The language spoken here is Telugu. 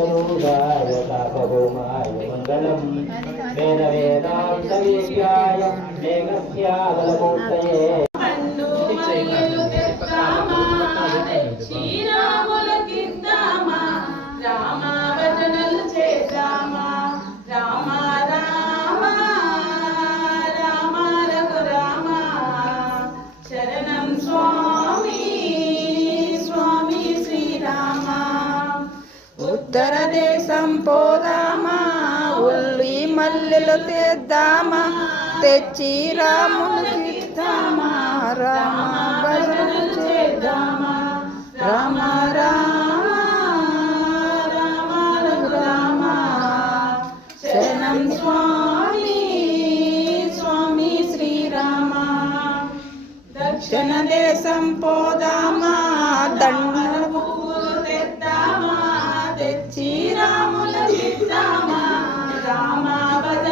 तनूजाय तापभौमाय मङ्गलम् वेद वेदान्तवेद्याय मेघस्याबलमूर्तये ఉత్తర దేశం పోదామా ఉల్లి మల్లెలు తెద్దామా తెచ్చి రామునికి ఇద్దామా రామ భజన చేద్దామా రామ రామ రామ రామ శరణం స్వామి స్వామి శ్రీరామ దక్షిణ దేశం పోదామా దండ తెచ్చి రాముల రామ భజ